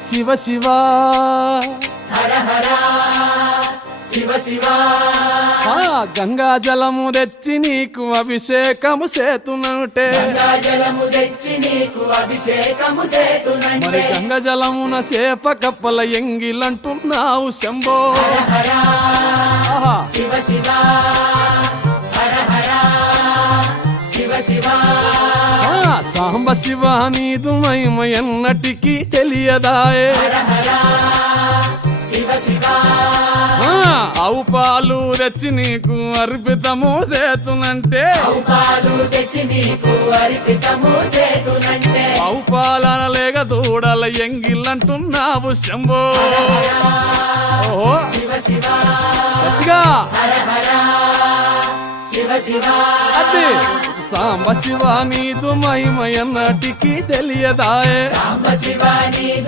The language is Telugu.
శివ శివ హర హర శివ శివ గంగా జలము తెచ్చి నీకు అభిషేకము చేతునంటే గంగా జలము తెచ్చి నీకు అభిషేకము మరి చేతునంటే గంగ జలమున సేప కప్పల ఎంగిలంటున్నావు శంభో హర ఆహా. శివ శివ హర హర శివ శివ సాంబ శివ నీదు మహిమ ఎన్నటికీ తెలియదాయే హర హర శివ శివ ఆవు పాలు తెచ్చి నీకు అర్పితము చేతునంటే పాలు తెచ్చి నీకు అర్పితము చేతునంటే ఆవు పాలన లేక దూడల ఎంగిలంటున్నావు శంభో ఓహో శివ శివ గట్టిగా హర హర శివ శివ అది సాంబ శివ నీదు మహిమ ఎన్నటికీ తెలియదాయే సాంబ శివ నీదు